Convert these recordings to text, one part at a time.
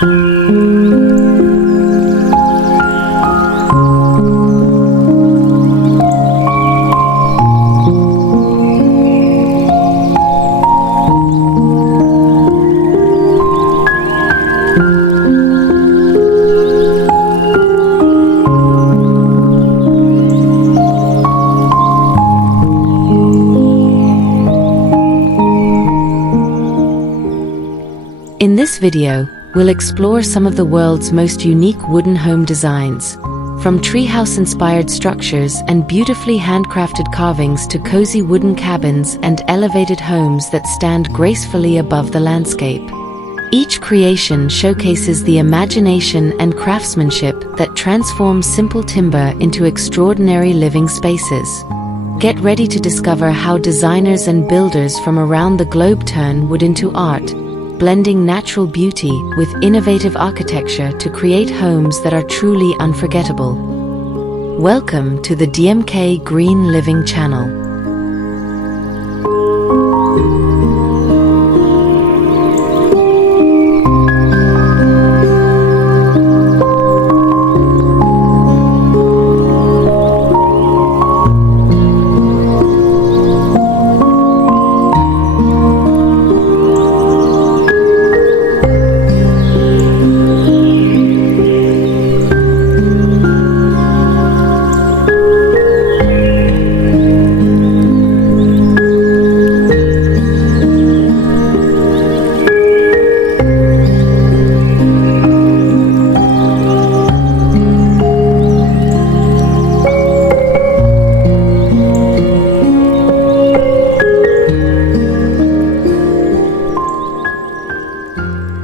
In this video, we'll explore some of the world's most unique wooden home designs, from treehouse-inspired structures and beautifully handcrafted carvings to cozy wooden cabins and elevated homes that stand gracefully above the landscape. Each creation showcases the imagination and craftsmanship that transforms simple timber into extraordinary living spaces. Get ready to discover how designers and builders from around the globe turn wood into art, blending natural beauty with innovative architecture to create homes that are truly unforgettable. Welcome to the DMK Green Living channel.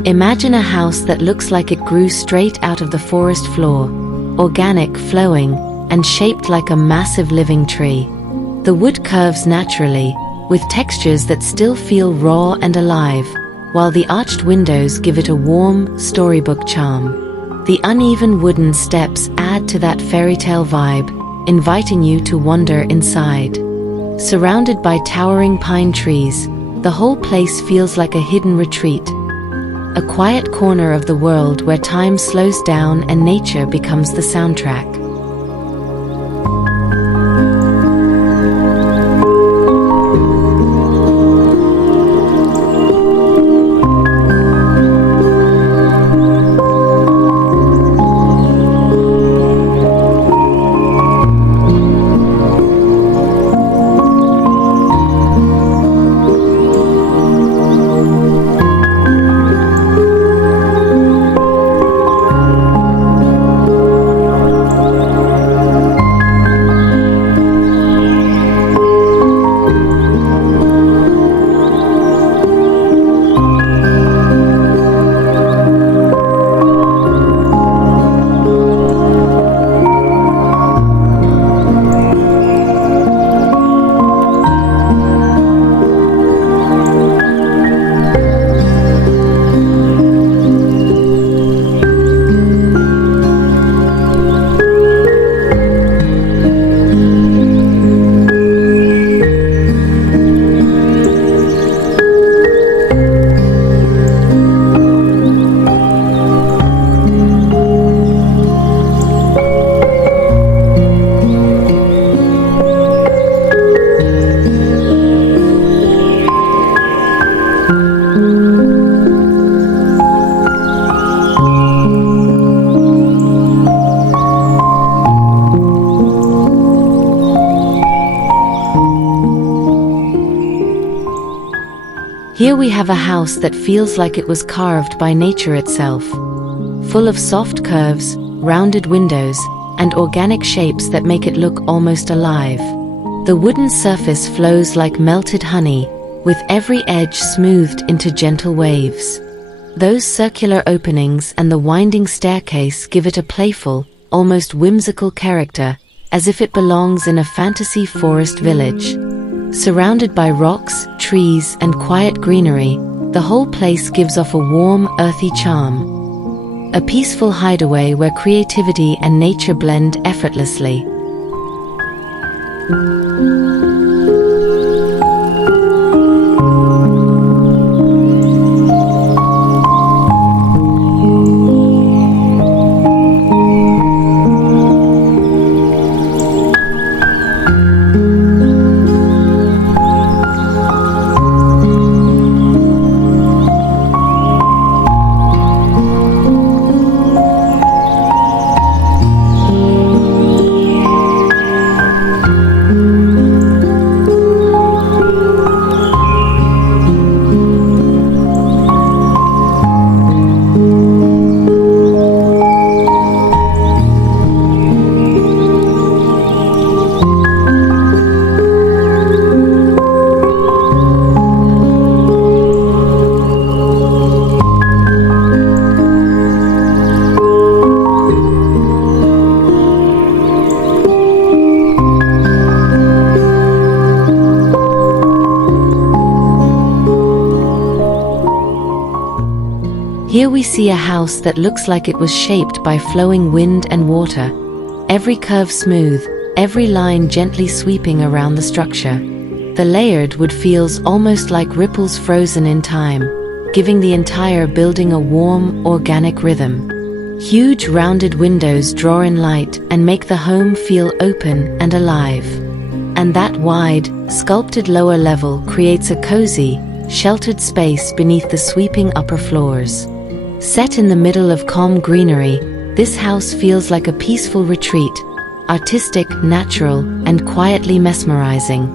Imagine a house that looks like it grew straight out of the forest floor, organic, flowing, and shaped like a massive living tree. The wood curves naturally, with textures that still feel raw and alive, while the arched windows give it a warm, storybook charm. The uneven wooden steps add to that fairy tale vibe, inviting you to wander inside. Surrounded by towering pine trees, the whole place feels like a hidden retreat, a quiet corner of the world where time slows down and nature becomes the soundtrack. Here we have a house that feels like it was carved by nature itself, full of soft curves, rounded windows, and organic shapes that make it look almost alive. The wooden surface flows like melted honey, with every edge smoothed into gentle waves. Those circular openings and the winding staircase give it a playful, almost whimsical character, as if it belongs in a fantasy forest village. Surrounded by rocks, trees, and quiet greenery, the whole place gives off a warm, earthy charm. A peaceful hideaway where creativity and nature blend effortlessly. Here we see a house that looks like it was shaped by flowing wind and water, every curve smooth, every line gently sweeping around the structure. The layered wood feels almost like ripples frozen in time, giving the entire building a warm, organic rhythm. Huge rounded windows draw in light and make the home feel open and alive. And that wide, sculpted lower level creates a cozy, sheltered space beneath the sweeping upper floors. Set in the middle of calm greenery, this house feels like a peaceful retreat, artistic, natural, and quietly mesmerizing.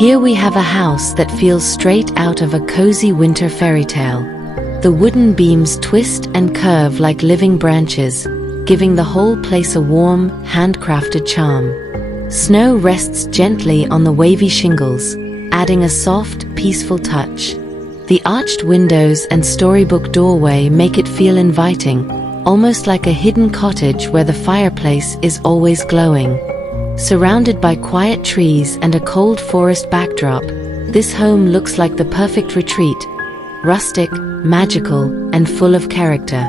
Here we have a house that feels straight out of a cozy winter fairy tale. The wooden beams twist and curve like living branches, giving the whole place a warm, handcrafted charm. Snow rests gently on the wavy shingles, adding a soft, peaceful touch. The arched windows and storybook doorway make it feel inviting, almost like a hidden cottage where the fireplace is always glowing. Surrounded by quiet trees and a cold forest backdrop, this home looks like the perfect retreat, rustic, magical, and full of character.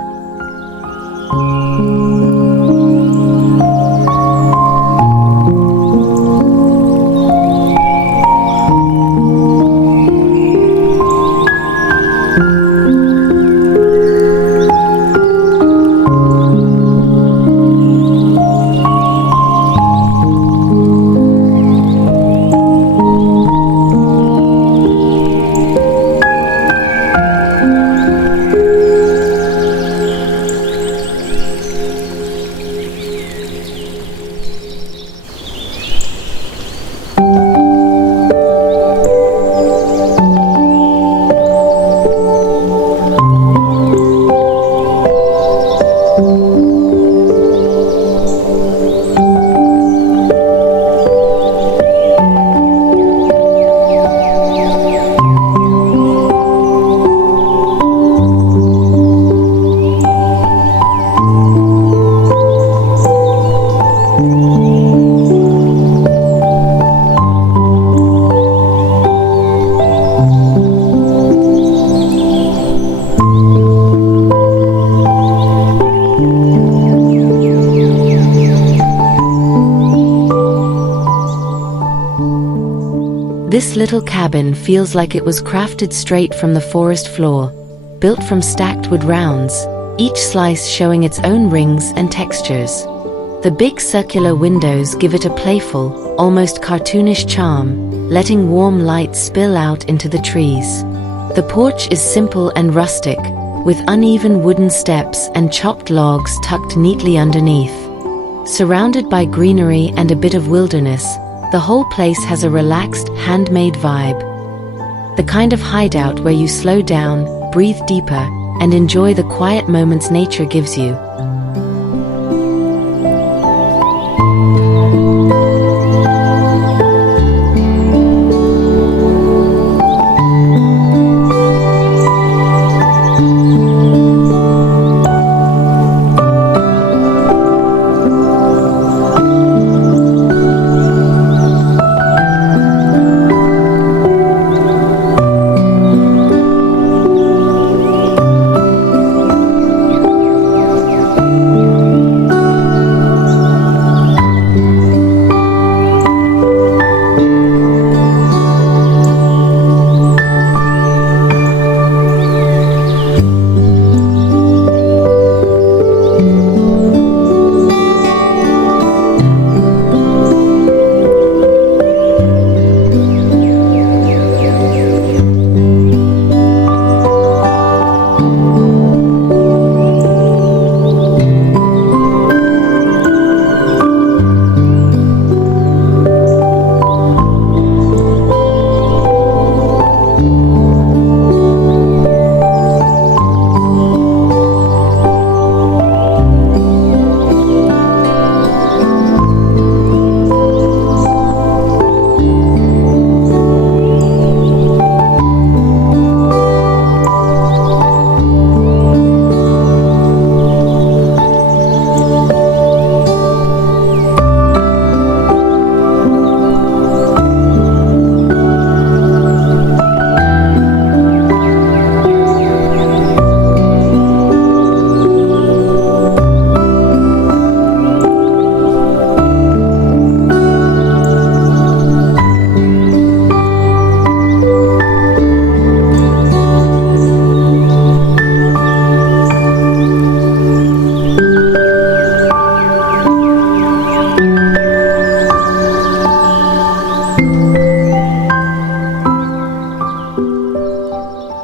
This little cabin feels like it was crafted straight from the forest floor, built from stacked wood rounds, each slice showing its own rings and textures. The big circular windows give it a playful, almost cartoonish charm, letting warm light spill out into the trees. The porch is simple and rustic, with uneven wooden steps and chopped logs tucked neatly underneath. Surrounded by greenery and a bit of wilderness, the whole place has a relaxed, handmade vibe. The kind of hideout where you slow down, breathe deeper, and enjoy the quiet moments nature gives you.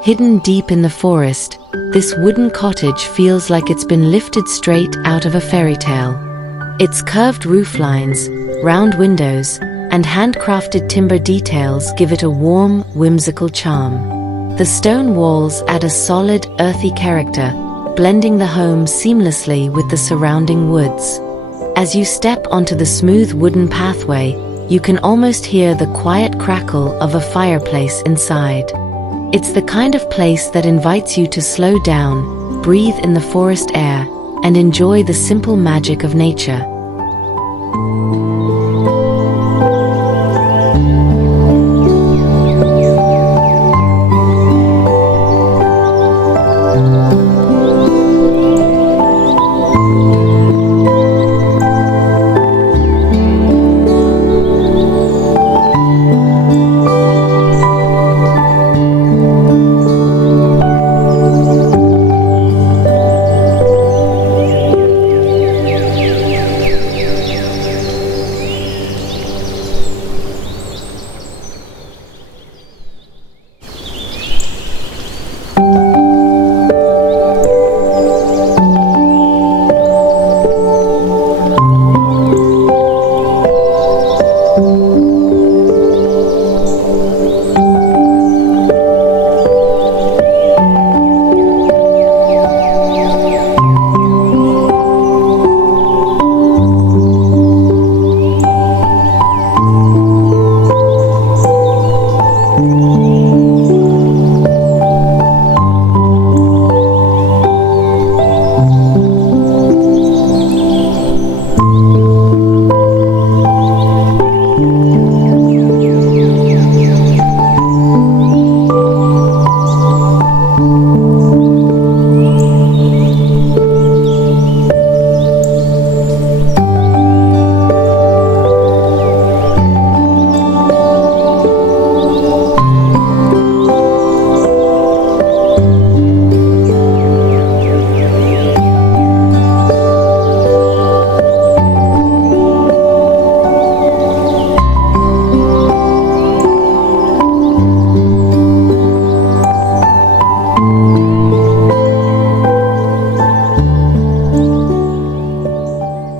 Hidden deep in the forest, this wooden cottage feels like it's been lifted straight out of a fairy tale. Its curved roof lines, round windows, and handcrafted timber details give it a warm, whimsical charm. The stone walls add a solid, earthy character, blending the home seamlessly with the surrounding woods. As you step onto the smooth wooden pathway, you can almost hear the quiet crackle of a fireplace inside. It's the kind of place that invites you to slow down, breathe in the forest air, and enjoy the simple magic of nature.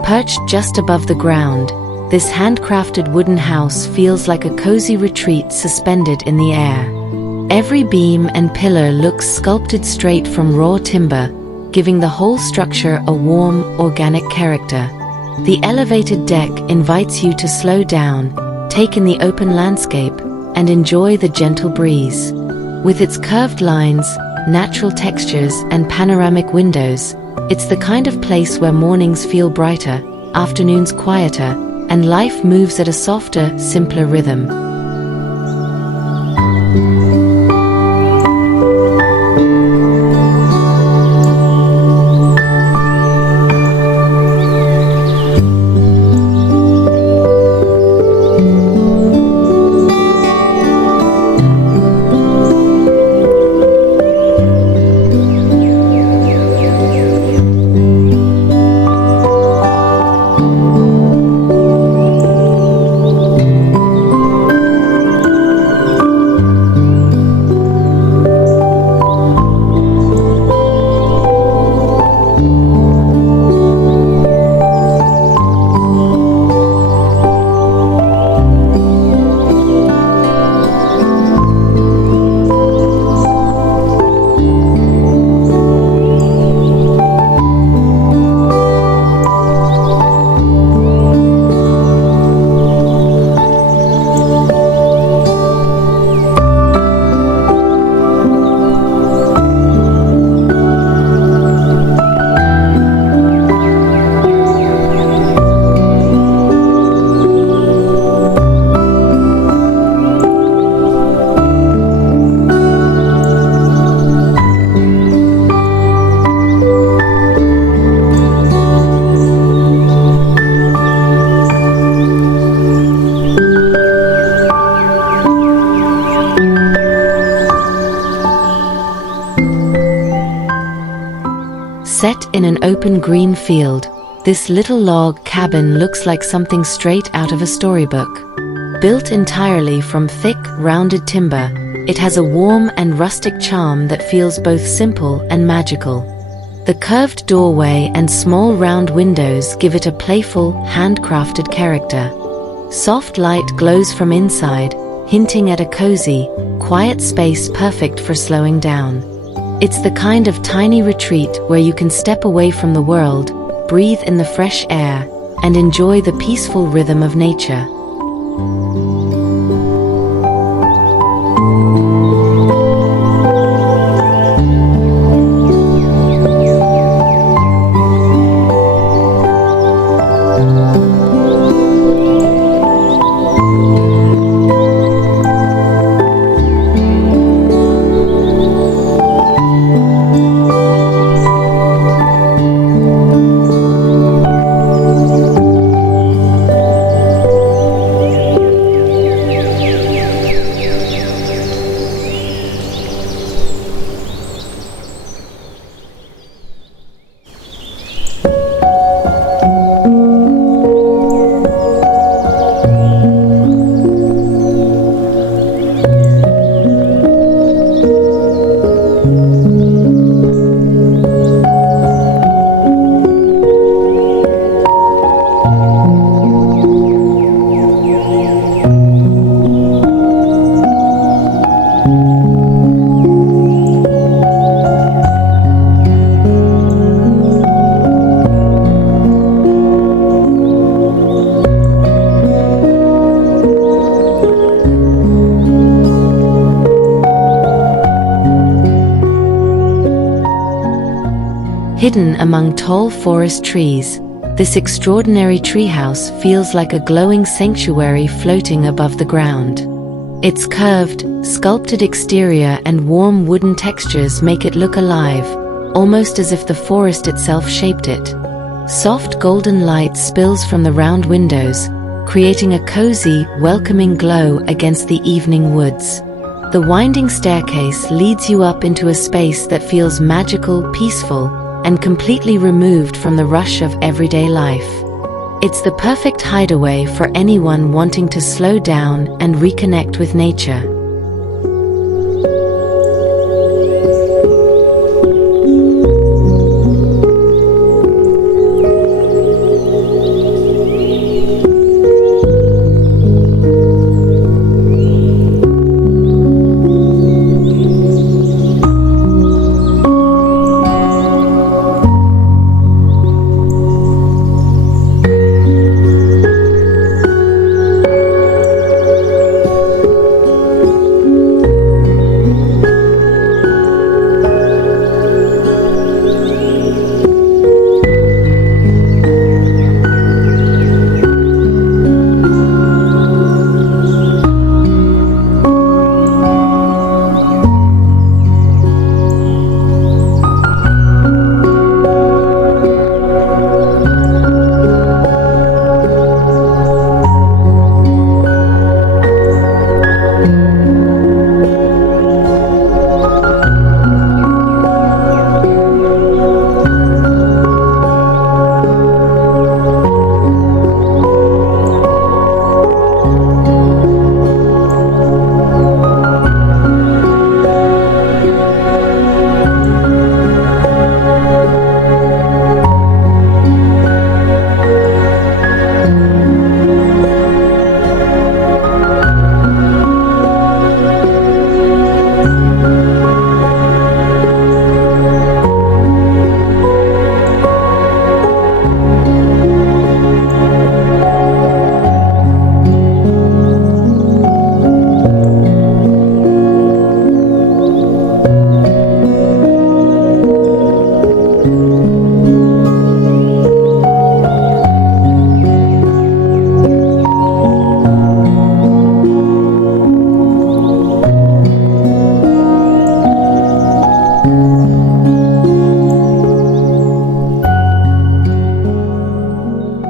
Perched just above the ground, this handcrafted wooden house feels like a cozy retreat suspended in the air. Every beam and pillar looks sculpted straight from raw timber, giving the whole structure a warm, organic character. The elevated deck invites you to slow down, take in the open landscape, and enjoy the gentle breeze. With its curved lines, natural textures, and panoramic windows, it's the kind of place where mornings feel brighter, afternoons quieter, and life moves at a softer, simpler rhythm. Set in an open green field, this little log cabin looks like something straight out of a storybook. Built entirely from thick, rounded timber, It has a warm and rustic charm that feels both simple and magical. The curved doorway and small round windows give it a playful, handcrafted character. Soft light glows from inside, hinting at a cozy, quiet space perfect for slowing down. It's the kind of tiny retreat where you can step away from the world, breathe in the fresh air, and enjoy the peaceful rhythm of nature. Hidden among tall forest trees, this extraordinary treehouse feels like a glowing sanctuary floating above the ground. Its curved, sculpted exterior and warm wooden textures make it look alive, almost as if the forest itself shaped it. Soft golden light spills from the round windows, creating a cozy, welcoming glow against the evening woods. The winding staircase leads you up into a space that feels magical, peaceful, and completely removed from the rush of everyday life. It's the perfect hideaway for anyone wanting to slow down and reconnect with nature.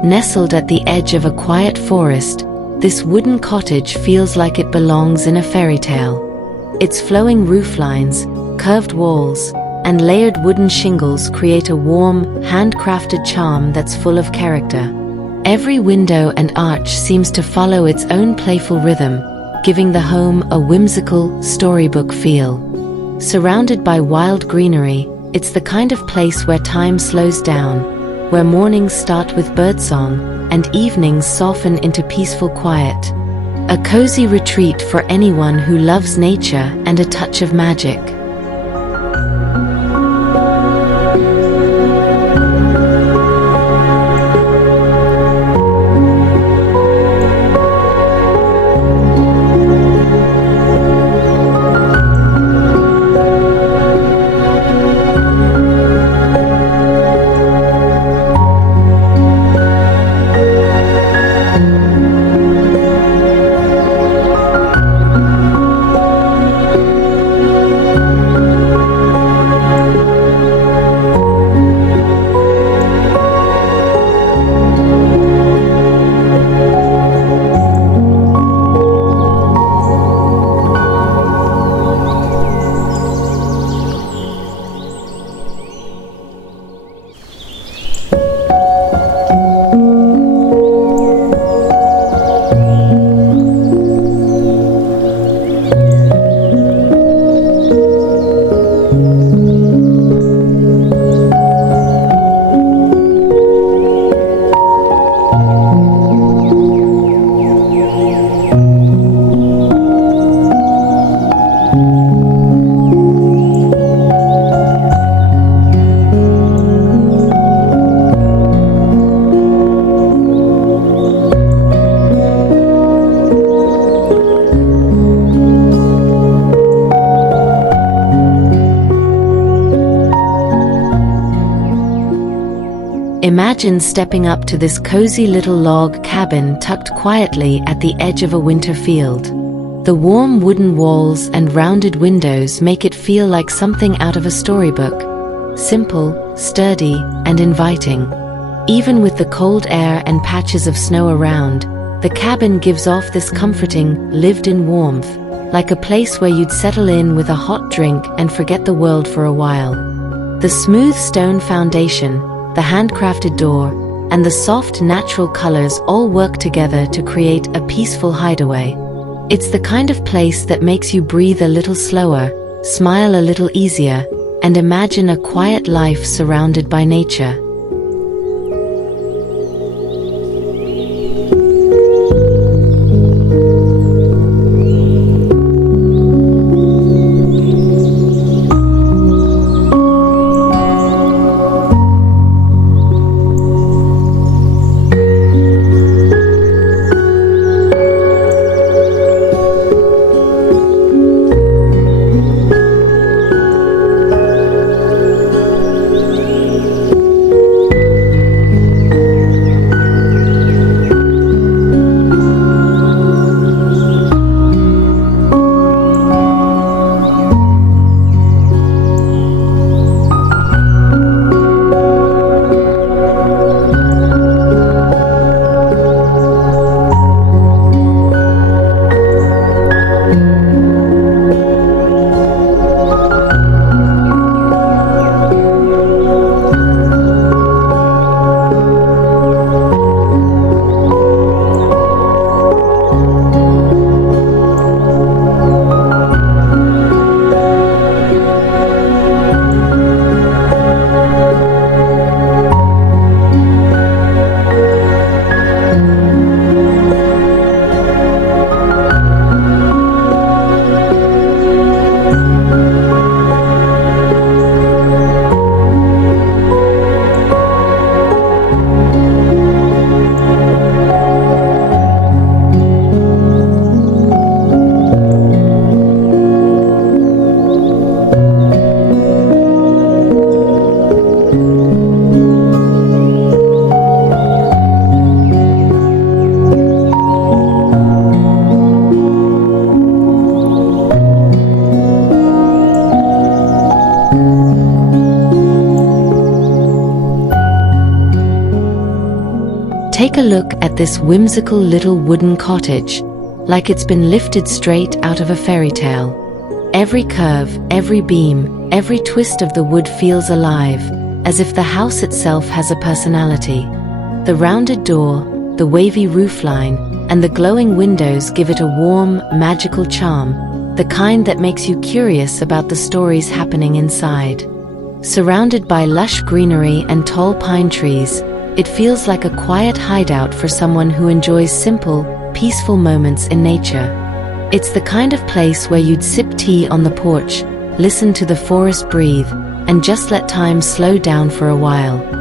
Nestled at the edge of a quiet forest, this wooden cottage feels like it belongs in a fairy tale. Its flowing rooflines, curved walls, and layered wooden shingles create a warm, handcrafted charm that's full of character. Every window and arch seems to follow its own playful rhythm, giving the home a whimsical, storybook feel. Surrounded by wild greenery, it's the kind of place where time slows down, where mornings start with birdsong and evenings soften into peaceful quiet. A cozy retreat for anyone who loves nature and a touch of magic. Imagine stepping up to this cozy little log cabin tucked quietly at the edge of a winter field. The warm wooden walls and rounded windows make it feel like something out of a storybook. Simple, sturdy, and inviting. Even with the cold air and patches of snow around, the cabin gives off this comforting, lived-in warmth, like a place where you'd settle in with a hot drink and forget the world for a while. The smooth stone foundation, the handcrafted door, and the soft natural colors all work together to create a peaceful hideaway. It's the kind of place that makes you breathe a little slower, smile a little easier, and imagine a quiet life surrounded by nature. Take a look at this whimsical little wooden cottage, like it's been lifted straight out of a fairy tale. Every curve, every beam, every twist of the wood feels alive, as if the house itself has a personality. The rounded door, the wavy roofline, and the glowing windows give it a warm, magical charm, the kind that makes you curious about the stories happening inside. Surrounded by lush greenery and tall pine trees, it feels like a quiet hideout for someone who enjoys simple, peaceful moments in nature. It's the kind of place where you'd sip tea on the porch, listen to the forest breathe, and just let time slow down for a while.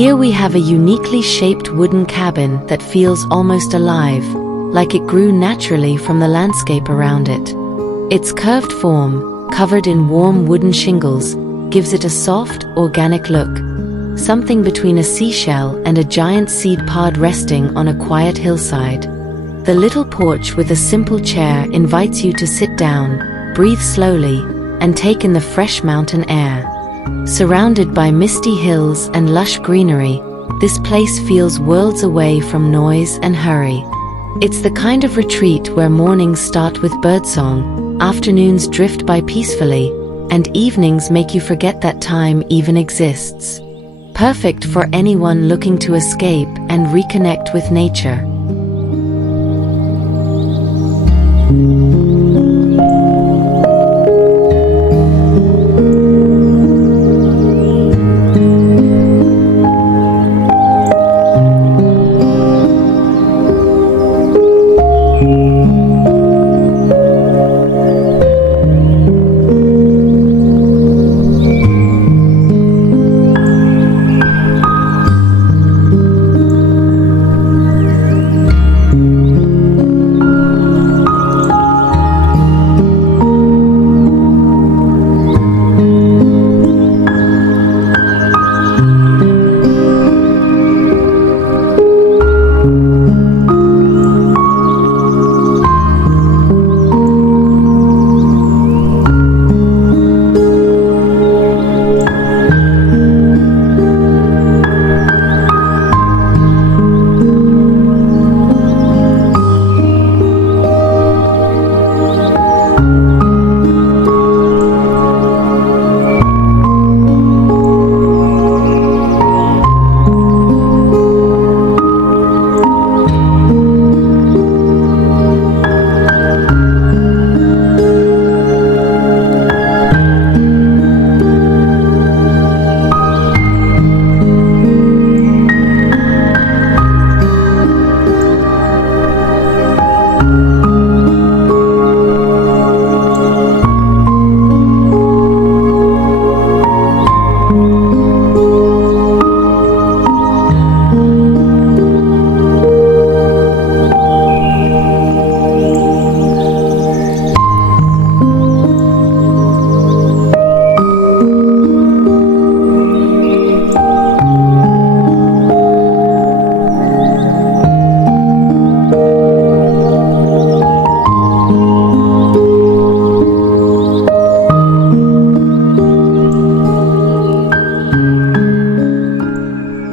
Here we have a uniquely shaped wooden cabin that feels almost alive, like it grew naturally from the landscape around it. Its curved form, covered in warm wooden shingles, gives it a soft, organic look, something between a seashell and a giant seed pod resting on a quiet hillside. The little porch with a simple chair invites you to sit down, breathe slowly, and take in the fresh mountain air. Surrounded by misty hills and lush greenery, this place feels worlds away from noise and hurry. It's the kind of retreat where mornings start with birdsong, afternoons drift by peacefully, and evenings make you forget that time even exists. Perfect for anyone looking to escape and reconnect with nature.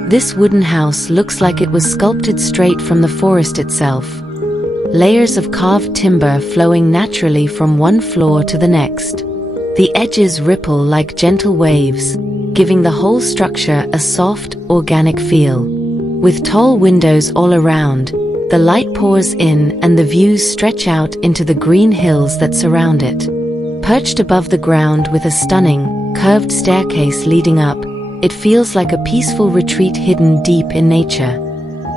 This wooden house looks like it was sculpted straight from the forest itself. Layers of carved timber flowing naturally from one floor to the next. The edges ripple like gentle waves, giving the whole structure a soft, organic feel. With tall windows all around, the light pours in and the views stretch out into the green hills that surround it. Perched above the ground with a stunning, curved staircase leading up, it feels like a peaceful retreat hidden deep in nature.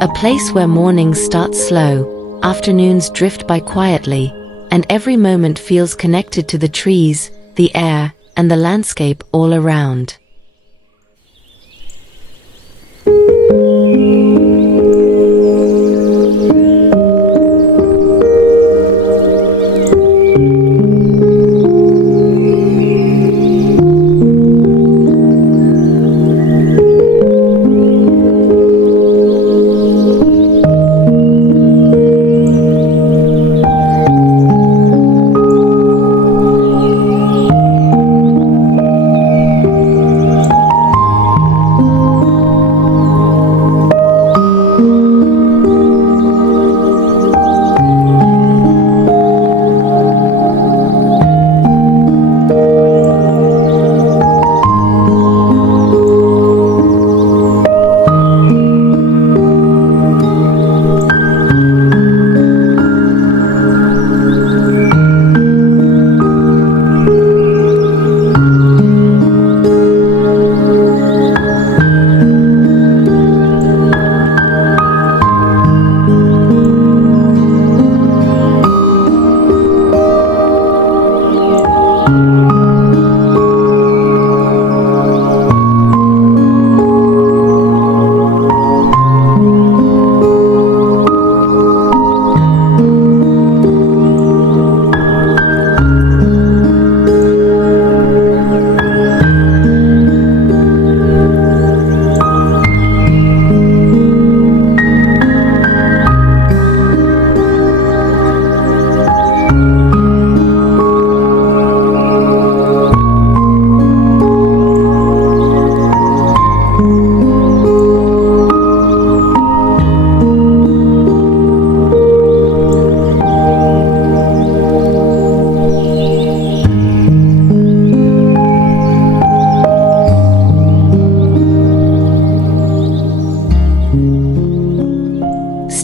A place where mornings start slow, afternoons drift by quietly, and every moment feels connected to the trees, the air, and the landscape all around.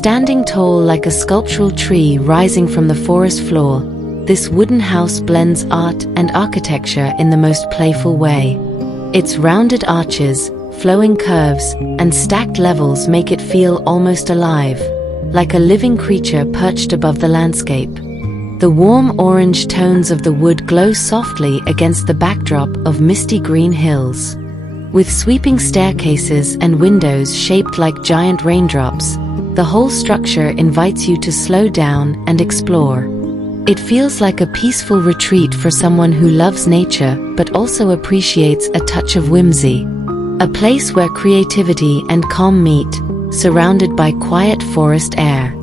Standing tall like a sculptural tree rising from the forest floor, this wooden house blends art and architecture in the most playful way. Its rounded arches, flowing curves, and stacked levels make it feel almost alive, like a living creature perched above the landscape. The warm orange tones of the wood glow softly against the backdrop of misty green hills. With sweeping staircases and windows shaped like giant raindrops, the whole structure invites you to slow down and explore. It feels like a peaceful retreat for someone who loves nature but also appreciates a touch of whimsy. A place where creativity and calm meet, surrounded by quiet forest air.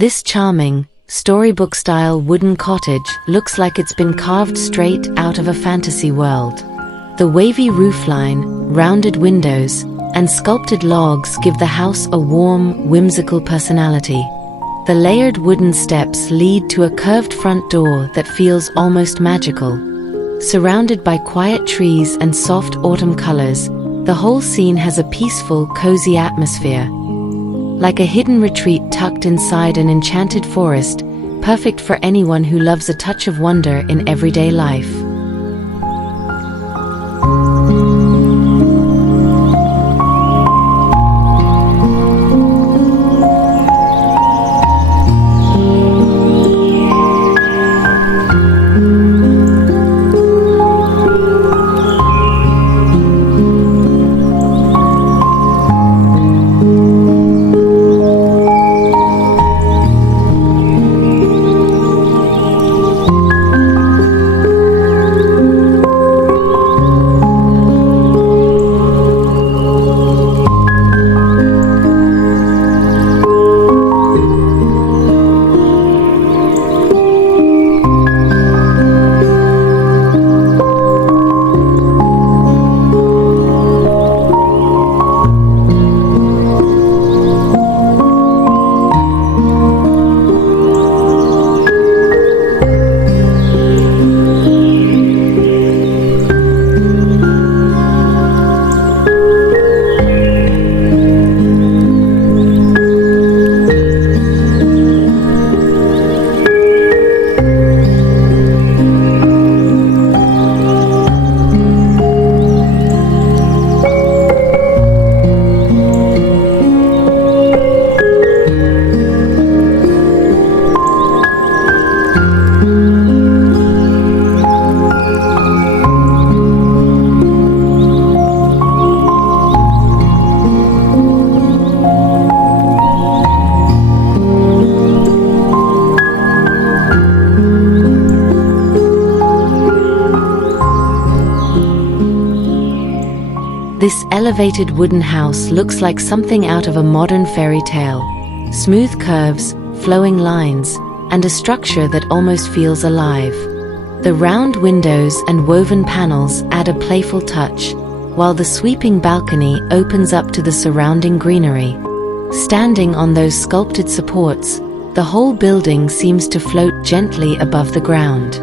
This charming, storybook-style wooden cottage looks like it's been carved straight out of a fantasy world. The wavy roofline, rounded windows, and sculpted logs give the house a warm, whimsical personality. The layered wooden steps lead to a curved front door that feels almost magical. Surrounded by quiet trees and soft autumn colors, the whole scene has a peaceful, cozy atmosphere. Like a hidden retreat tucked inside an enchanted forest, perfect for anyone who loves a touch of wonder in everyday life. This elevated wooden house looks like something out of a modern fairy tale. Smooth curves, flowing lines, and a structure that almost feels alive. The round windows and woven panels add a playful touch, while the sweeping balcony opens up to the surrounding greenery. Standing on those sculpted supports, the whole building seems to float gently above the ground.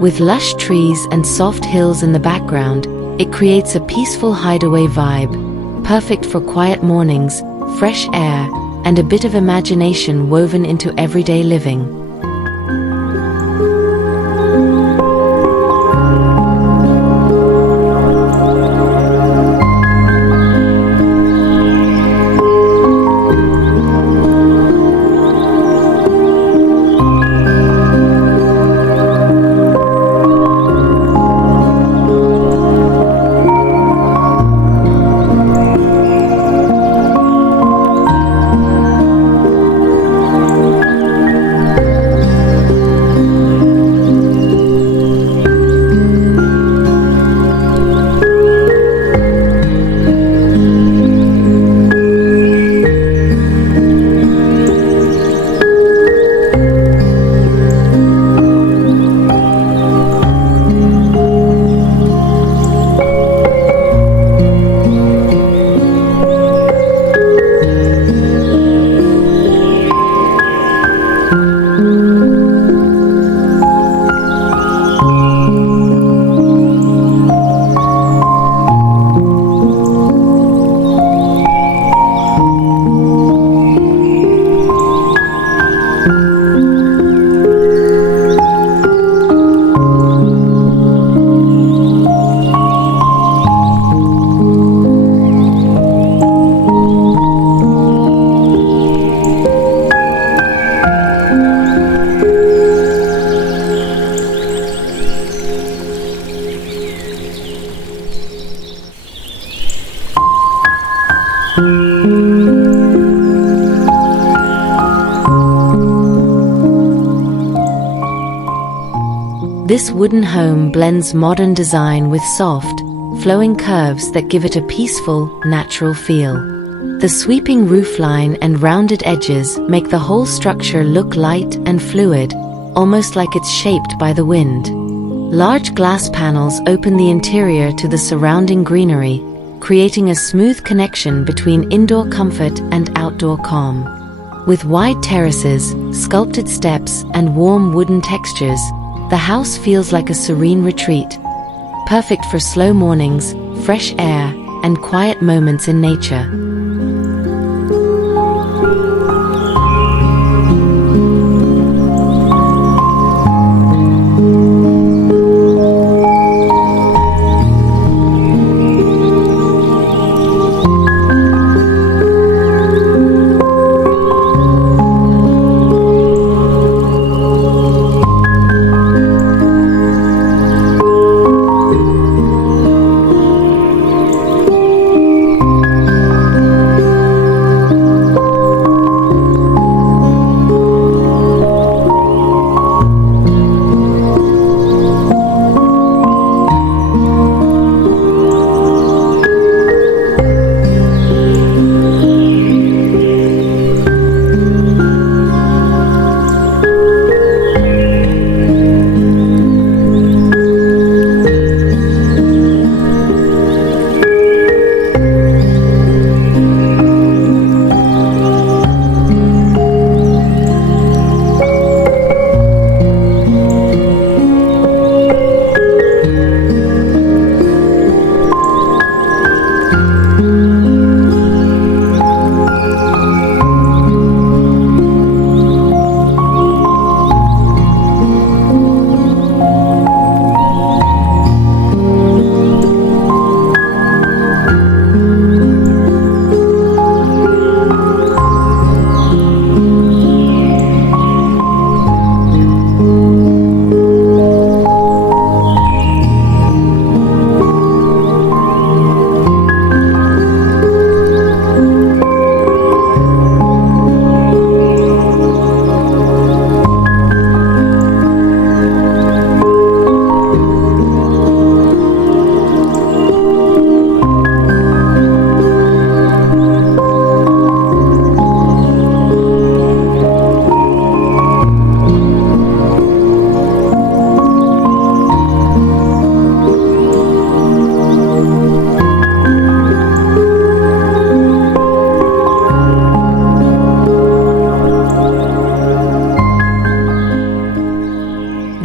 With lush trees and soft hills in the background, it creates a peaceful hideaway vibe, perfect for quiet mornings, fresh air, and a bit of imagination woven into everyday living. This wooden home blends modern design with soft, flowing curves that give it a peaceful, natural feel. The sweeping roofline and rounded edges make the whole structure look light and fluid, almost like it's shaped by the wind. Large glass panels open the interior to the surrounding greenery, creating a smooth connection between indoor comfort and outdoor calm. With wide terraces, sculpted steps, and warm wooden textures, the house feels like a serene retreat, perfect for slow mornings, fresh air, and quiet moments in nature.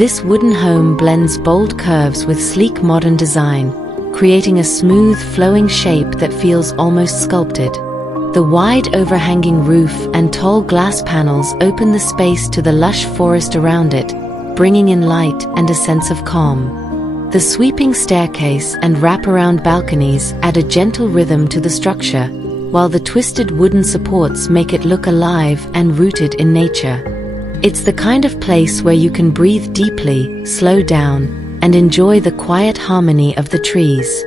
This wooden home blends bold curves with sleek modern design, creating a smooth, flowing shape that feels almost sculpted. The wide overhanging roof and tall glass panels open the space to the lush forest around it, bringing in light and a sense of calm. The sweeping staircase and wraparound balconies add a gentle rhythm to the structure, while the twisted wooden supports make it look alive and rooted in nature. It's the kind of place where you can breathe deeply, slow down, and enjoy the quiet harmony of the trees.